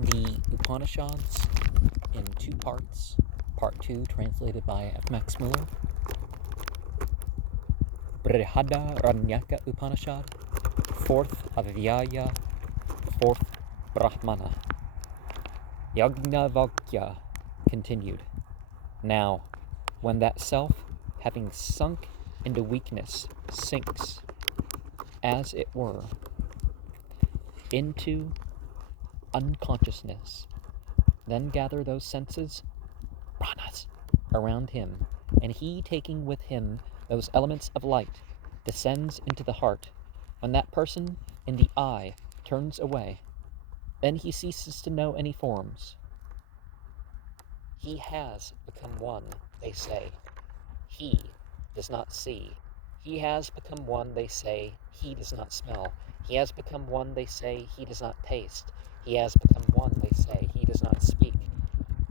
The Upanishads in two parts. Part 2, translated by F. Max Muller. Brihadaranyaka Upanishad, 4th Adhyaya, 4th Brahmana. Yajnavalkya continued. Now, when that self, having sunk into weakness, sinks, as it were, into unconsciousness, then gather those senses, pranas, around him, and he, taking with him those elements of light, descends into the heart. When that person in the eye turns away, then he ceases to know any forms. He has become one, they say. He does not see. He has become one, they say. He does not smell. He has become one, they say. He does not taste. He has become one, they say. He does not speak.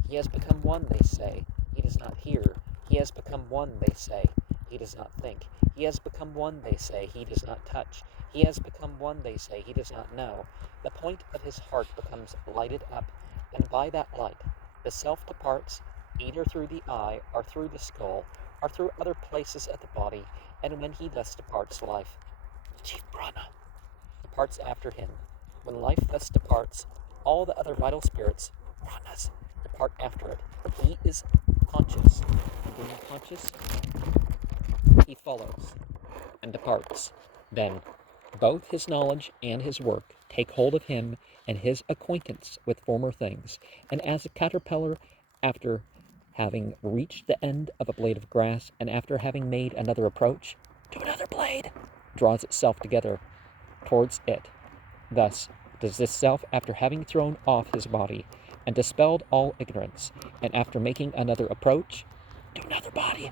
He has become one, they say. He does not hear. He has become one, they say. He does not think. He has become one, they say. He does not touch. He has become one, they say. He does not know. The point of his heart becomes lighted up, and by that light, the self departs, either through the eye, or through the skull, or through other places of the body, and when he thus departs, life, chief prana, departs after him. When life thus departs, all the other vital spirits, pranas, depart after it. He is conscious, and being conscious, he follows and departs. Then both his knowledge and his work take hold of him and his acquaintance with former things, and as a caterpillar, after having reached the end of a blade of grass, and after having made another approach to another blade, draws itself together towards it. Thus does this self, after having thrown off his body and dispelled all ignorance, and after making another approach to another body,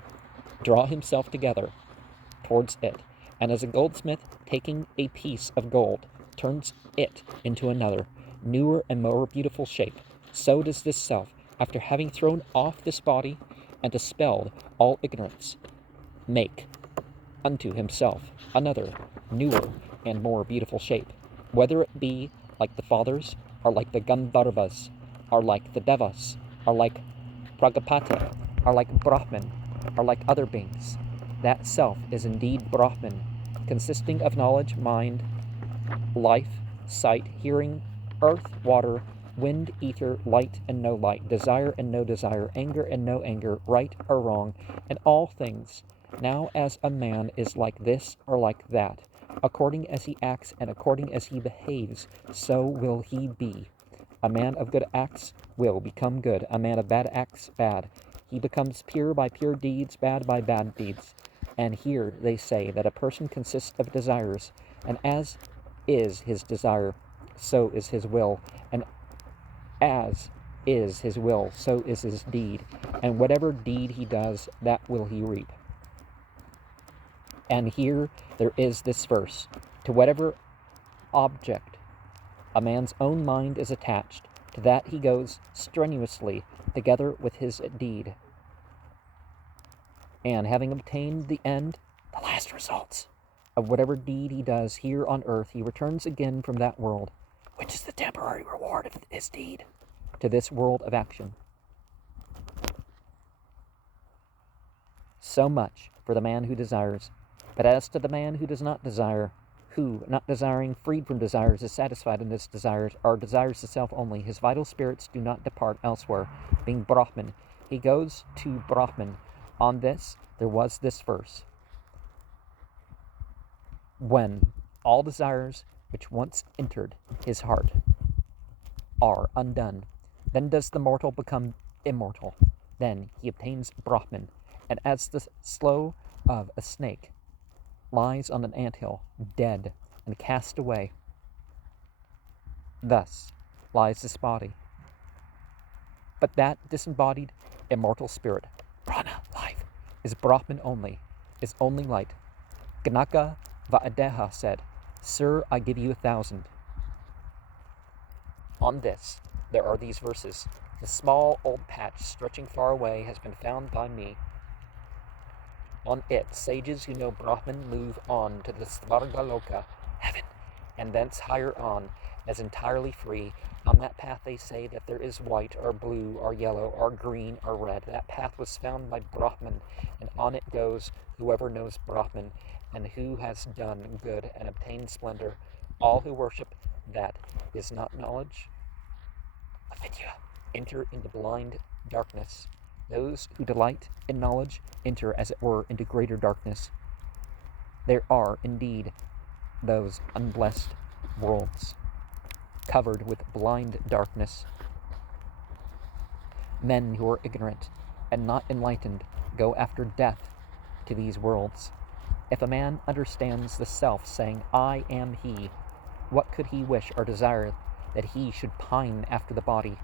draw himself together towards it. And as a goldsmith, taking a piece of gold, turns it into another, newer and more beautiful shape, so does this self, after having thrown off this body and dispelled all ignorance, make unto himself another, newer and more beautiful shape, whether it be like the fathers, or like the Gandharvas, or like the Devas, or like Pragapati, or like Brahman, or like other beings. That self is indeed Brahman, consisting of knowledge, mind, life, sight, hearing, earth, water, wind, ether, light and no light, desire and no desire, anger and no anger, right or wrong, and all things. Now as a man is like this or like that, according as he acts and according as he behaves, so will he be. A man of good acts will become good, a man of bad acts bad. He becomes pure by pure deeds, bad by bad deeds. And here they say that a person consists of desires, and as is his desire, so is his will, and as is his will, so is his deed, and whatever deed he does, that will he reap. And here there is this verse: to whatever object a man's own mind is attached, to that he goes strenuously together with his deed. And having obtained the end, the last results of whatever deed he does here on earth, he returns again from that world, which is the temporary reward of his deed, to this world of action. So much for the man who desires. But as to the man who does not desire, who, not desiring, freed from desires, is satisfied in his desires, or desires the self only, his vital spirits do not depart elsewhere, being Brahman. He goes to Brahman. On this, there was this verse: when all desires which once entered his heart are undone, then does the mortal become immortal. Then he obtains Brahman, and as the slough of a snake lies on an anthill, dead and cast away, thus lies this body. But that disembodied, immortal spirit, prana, life, is Brahman only, is only light. Ganaka Va'adeha said, "Sir, I give you 1,000. On this, there are these verses. The small old patch stretching far away has been found by me. On it, sages who know Brahman move on to the Svargaloka, heaven, and thence higher on, as entirely free. On that path they say that there is white or blue or yellow or green or red. That path was found by Brahman, and on it goes whoever knows Brahman, and who has done good and obtained splendor. All who worship that is not knowledge, avidya, enter into blind darkness. Those who delight in knowledge enter, as it were, into greater darkness. There are, indeed, those unblessed worlds, covered with blind darkness. Men who are ignorant and not enlightened go after death to these worlds. If a man understands the self, saying, I am he, what could he wish or desire that he should pine after the body?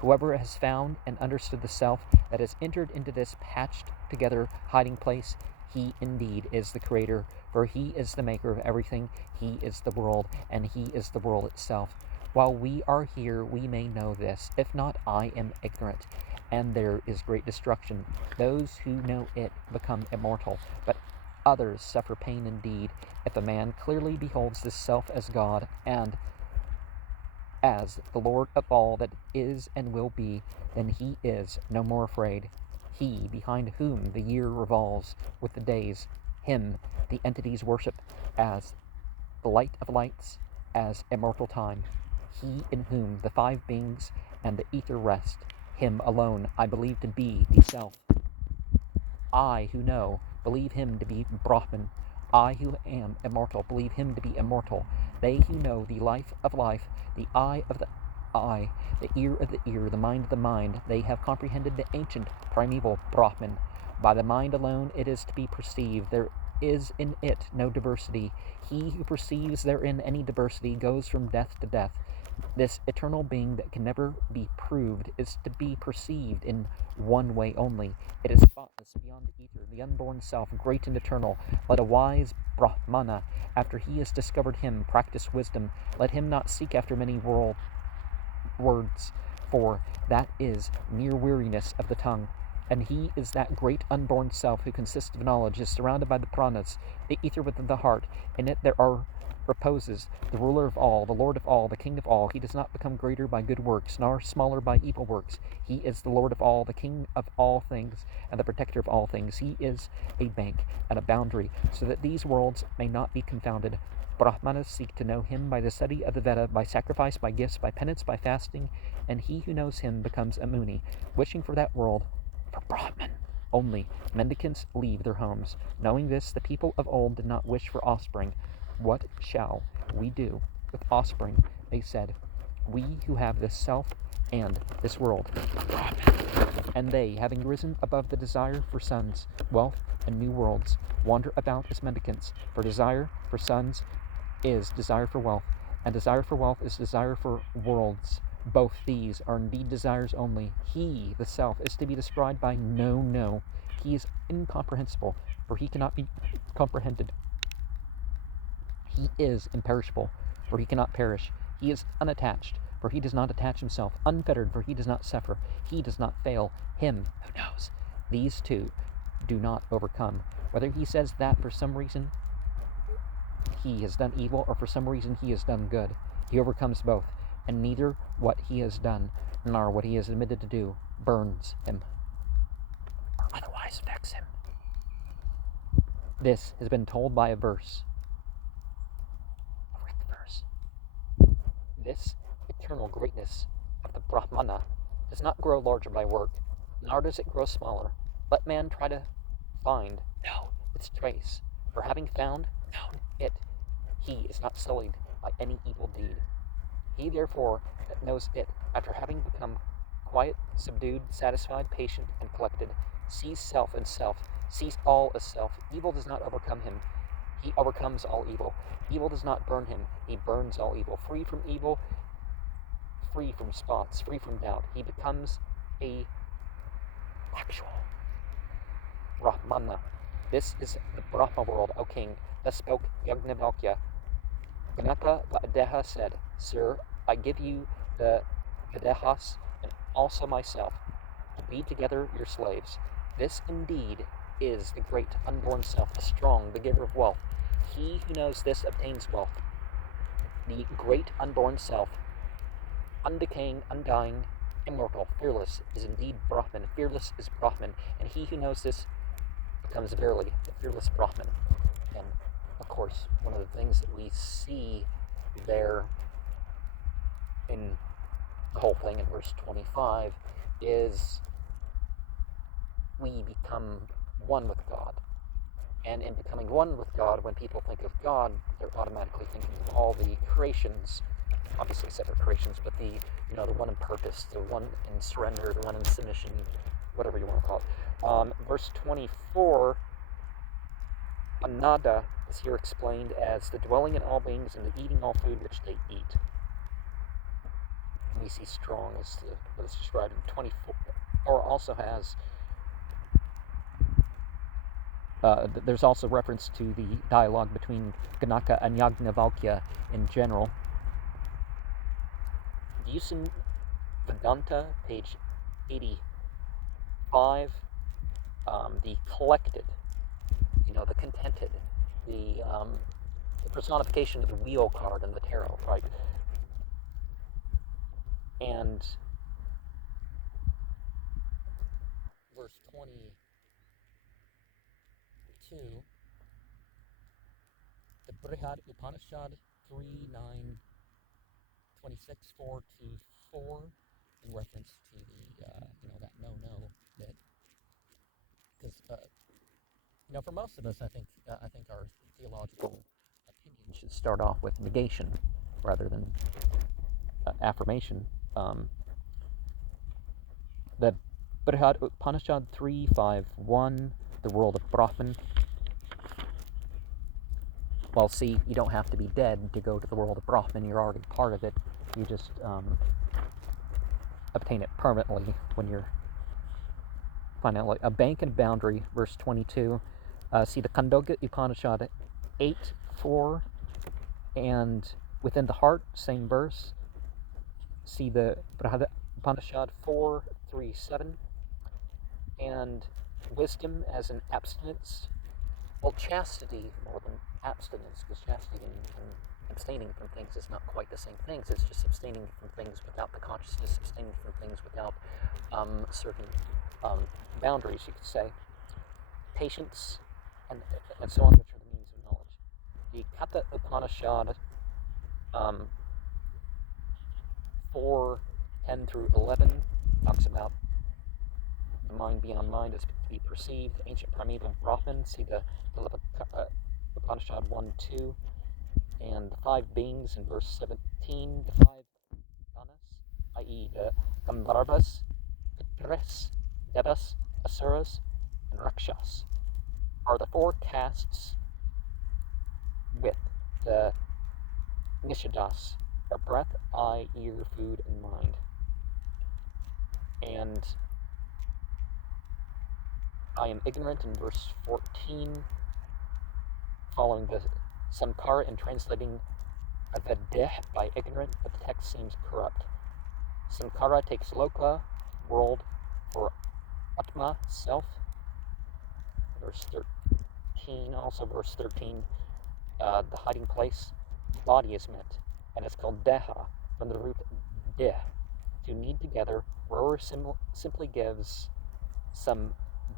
Whoever has found and understood the self that has entered into this patched together hiding place, he indeed is the creator, for he is the maker of everything. He is the world, and he is the world itself. While we are here, we may know this. If not, I am ignorant, and there is great destruction. Those who know it become immortal, but others suffer pain indeed. If a man clearly beholds this self as God and as the Lord of all that is and will be, then he is no more afraid. He, behind whom the year revolves with the days, him the entities worship as the light of lights, as immortal time. He in whom the five beings and the ether rest, him alone I believe to be the self. I who know, believe him to be Brahman. I who am immortal, believe him to be immortal. They who know the life of life, the eye of the eye, the ear of the ear, the mind of the mind, they have comprehended the ancient primeval Brahman. By the mind alone it is to be perceived. There is in it no diversity. He who perceives therein any diversity goes from death to death. This eternal being that can never be proved is to be perceived in one way only. It is spotless beyond the ether, the unborn self, great and eternal. Let a wise Brahmana, after he has discovered him, practice wisdom. Let him not seek after many words, for that is mere weariness of the tongue. And he is that great unborn self who consists of knowledge, is surrounded by the pranas, the ether within the heart. In it there are reposes the ruler of all, the lord of all, the king of all. He does not become greater by good works, nor smaller by evil works. He is the lord of all, the king of all things, and the protector of all things. He is a bank and a boundary, so that these worlds may not be confounded. Brahmanas seek to know him by the study of the Veda, by sacrifice, by gifts, by penance, by fasting, and he who knows him becomes a Muni, wishing for that world, for Brahman only. Mendicants leave their homes. Knowing this, the people of old did not wish for offspring. What shall we do with offspring? They said, we who have this self and this world. And they, having risen above the desire for sons, wealth, and new worlds, wander about as mendicants. For desire for sons is desire for wealth, and desire for wealth is desire for worlds. Both these are indeed desires only. He, the self, is to be described by no. He is incomprehensible, for he cannot be comprehended. He is imperishable, for he cannot perish. He is unattached, for he does not attach himself. Unfettered, for he does not suffer. He does not fail. Him who knows. These two do not overcome. Whether he says that for some reason he has done evil, or for some reason he has done good, he overcomes both, and neither what he has done nor what he has admitted to do burns him or otherwise affects him. This has been told by a verse. This eternal greatness of the Brahmana does not grow larger by work, nor does it grow smaller. Let man try to find, its trace, for having found, it, he is not sullied by any evil deed. He therefore that knows it, after having become quiet, subdued, satisfied, patient, and collected, sees self and self, sees all as self. Evil does not overcome him. He overcomes all evil. Evil does not burn him. He burns all evil. Free from evil, free from spots, free from doubt, he becomes a actual Brahmana. This is the Brahma world, O king. Thus spoke Yajnavalkya. Ganaka Vadeha said, Sir, I give you the Vadehas and also myself, to be together your slaves. This indeed is the great unborn self, the strong, the giver of wealth. He who knows this obtains wealth. The great unborn self, undecaying, undying, immortal, fearless, is indeed Brahman. Fearless is Brahman, and he who knows this becomes verily the fearless Brahman. And of course, one of the things that we see there in the whole thing in verse 25 is we become one with God. And in becoming one with God, when people think of God, they're automatically thinking of all the creations, obviously separate creations, but the one in purpose, the one in surrender, the one in submission, whatever you want to call it. Verse 24, anada is here explained as the dwelling in all beings and the eating all food which they eat. And we see strong as what is described in 24, or also has. There's also reference to the dialogue between Ganaka and Yagnavalkya in general. Vyusan Vedanta, page 85, the collected, the contented, the personification of the wheel card in the tarot, right? And verse 22, the Brihad Upanishad 3.9, 26, 4 to 4, in reference to the, that no bit. Because, for most of us, I think our theological opinion should start off with negation rather than affirmation. The Brihad Upanishad 3.5.1, the world of Brahman. Well, see, you don't have to be dead to go to the world of Brahman. You're already part of it. You just obtain it permanently when you're finally a bank and boundary. Verse 22. See the Khandogya Upanishad 8.4, and within the heart, same verse. See the Brihadaranyaka Upanishad 4.3.7, and wisdom as an abstinence. Well, chastity more than abstinence, because chastity and abstaining from things is not quite the same things. It's just abstaining from things without the consciousness, abstaining from things without certain boundaries, you could say. Patience, and so on, which are the means of knowledge. The Katha Upanishad 4:10 through 11 talks about the mind beyond mind is to be perceived. Ancient primeval Brahman, see the Upanishad 1:2, and the 5 beings in verse 17, the 5 ganas, i.e. the Gandharvas, Pitris, Devas, Asuras, and Rakshas, are the 4 castes with the Nishadas, are breath, eye, ear, food, and mind. And I am ignorant in verse 14, following the Samkara in translating the deh by ignorant, but the text seems corrupt. Samkara takes loka, world, for atma, self. Verse 13, also verse 13, the hiding place, body is meant, and it's called deha, from the root deh, to knead together. Rower simply gives some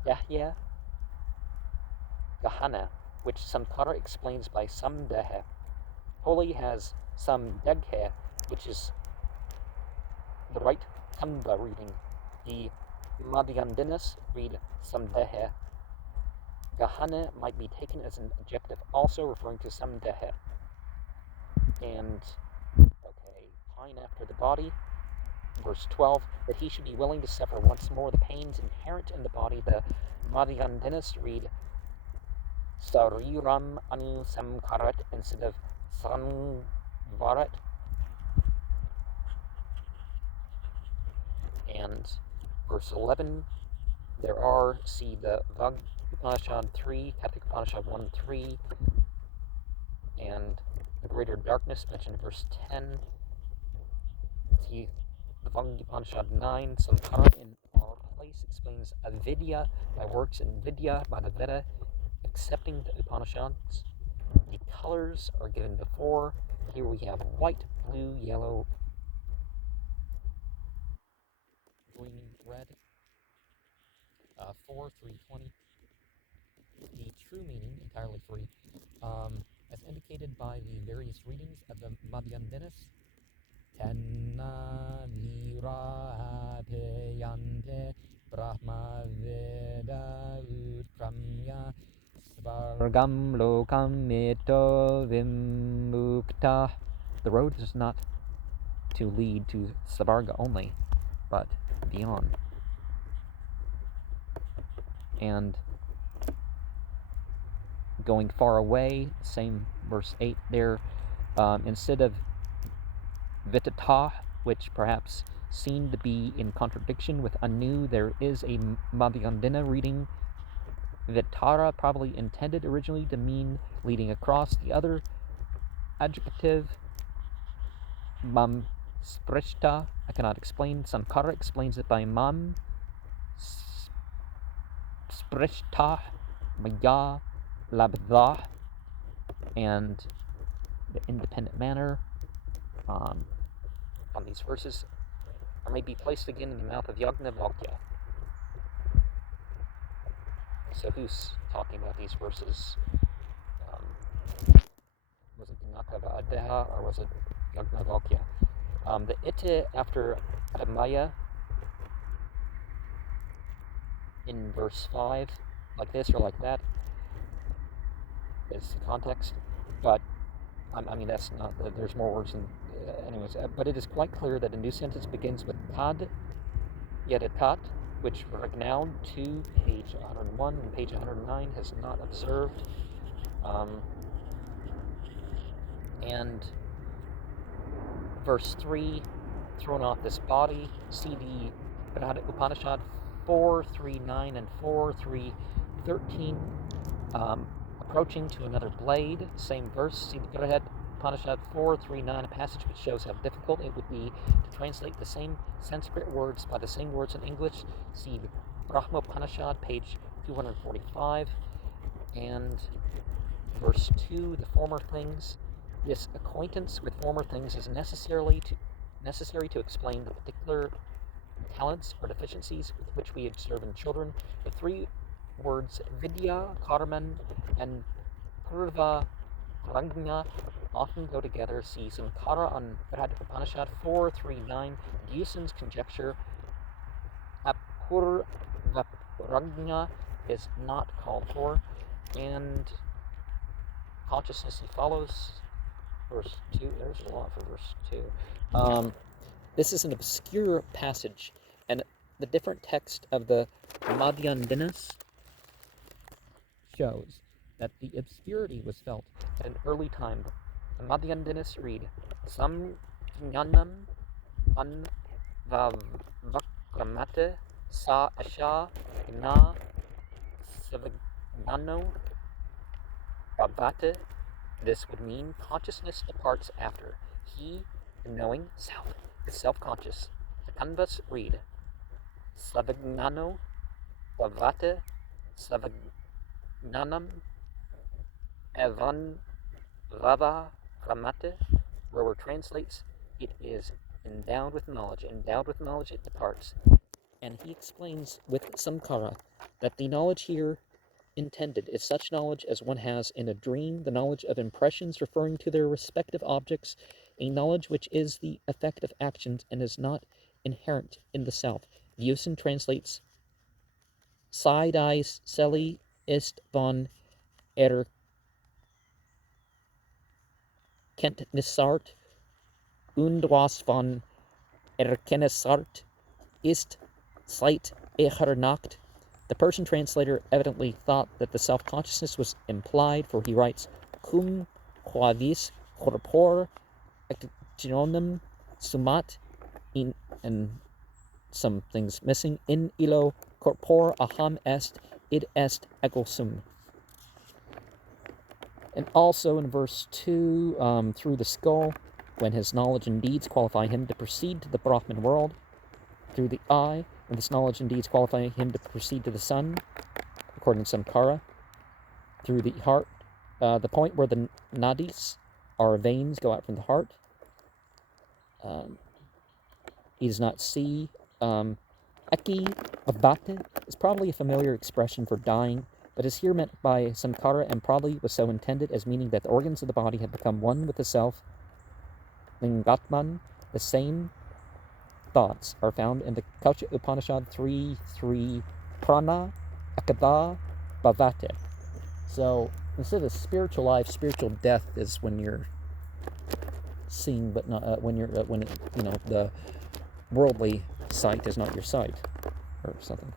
dehya gahana, which Samkara explains by some dehe. Holy has some deghe, which is the right kanda reading. The Madhyandinas read some dehe. Gahana might be taken as an adjective, also referring to some dehe. And, okay, pine after the body. Verse 12, that he should be willing to suffer once more the pains inherent in the body. The Madhyandinas read Sariram anu samkarat instead of samvarat. And verse 11, there are, see the Vag Upanishad 3, Katha Upanishad 1.3, and the greater darkness mentioned in verse 10. See the Vag Upanishad 9, Samkara in our place explains avidya by works, and vidya by the Veda, accepting the Upanishads. The colors are given before, Here we have white, blue, yellow, green, red, 4, 3, 20. The true meaning, entirely free, as indicated by the various readings of the Madhyandinas. Tenna virapeyante brahma veda utkramya svargam lokam mito vimukta. The road is not to lead to Svarga only, but beyond. And going far away, same verse 8 there, instead of vitata, which perhaps seemed to be in contradiction with anu, there is a Madhyandina reading. Vitara probably intended originally to mean leading across. The other adjective, mam sprishta, I cannot explain. Sankara explains it by mam sprishta maya labdha, and the independent manner on these verses are maybe placed again in the mouth of Yagnavalkya. So who's talking about these verses? Was it Nakavadeha or was it Yagnavalkya? The ite after Adamaya in verse 5, like this or like that, is the context. But, I mean, that's not, there's more words in, anyways, but it is quite clear that a new sentence begins with kad, yedetat, which Regnaun 2, page 101 and page 109 has not observed. And verse 3, thrown off this body. See the Upanishad 4.3.9 and 4.3.13, approaching to another blade, same verse. See the Upanishad 4.3.9, a passage which shows how difficult it would be to translate the same Sanskrit words by the same words in English. See the Brahma Upanishad, page 245, and verse 2, the former things. This acquaintance with former things is necessary to explain the particular talents or deficiencies with which we observe in children. The three words vidya, karman, and purva prajna often go together. See Sankara on Upanishad 4.3.9. Guson's conjecture apurva prajna is not called for, and consciousness he follows. Verse 2, there's a lot for verse 2. This is an obscure passage, and the different text of the Madhyandinas shows that the obscurity was felt at an early time. The Madhyandinas read, Sam jnanam anvavakramate sa asha gna savajnano bhavate. This would mean consciousness departs after. He, the knowing self, is self-conscious. The Kanvas read, Savagnano bhavate savagnanam evan vava ramate. Rower translates, it is endowed with knowledge. Endowed with knowledge it departs. And he explains with Samkara that the knowledge here intended is such knowledge as one has in a dream, the knowledge of impressions referring to their respective objects, a knowledge which is the effect of actions and is not inherent in the self. Vusen translates, Sidis celi ist von Erkenntnisart und was von Erkenntnisart ist seit Nacht. The Persian translator evidently thought that the self-consciousness was implied, for he writes, cum quavis corpore actionem sumat in, and some things missing, in illo corpore aham est, id est ego sum. And also in verse 2, through the skull, when his knowledge and deeds qualify him to proceed to the Brahman world, through the eye, when this knowledge and deeds qualify him to proceed to the sun, according to Sankara, through the heart, the point where the nadis our veins go out from the heart. He does not see. Eki avate is probably a familiar expression for dying, but is here meant by Sankara and probably was so intended as meaning that the organs of the body have become one with the self. Lingatman, the same thoughts are found in the Kaushik Upanishad 3.3, prana akada bhavate. So instead of spiritual life, spiritual death is when you're seeing, but not when the worldly sight is not your sight, or something.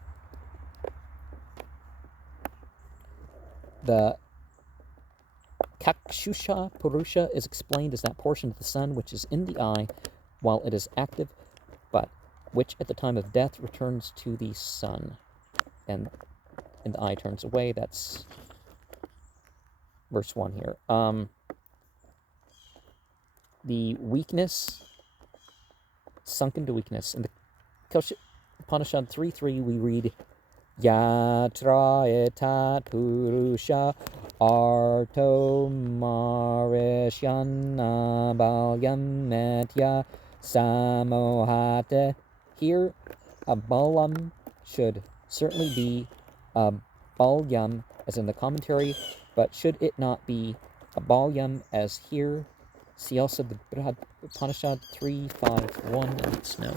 The Kakshusha Purusha is explained as that portion of the sun which is in the eye while it is active, but which at the time of death returns to the sun, and the eye turns away. That's verse 1 here. The weakness, sunk into weakness. In the Kaushik Upanishad 3.3 we read, Yatra etat purusha arto marishyana balyam metya samohate. Here, a balam should certainly be a balyam, as in the commentary, but should it not be a balyam as here? See also the Brihadaranyaka Upanishad 3.5.1. Let's know.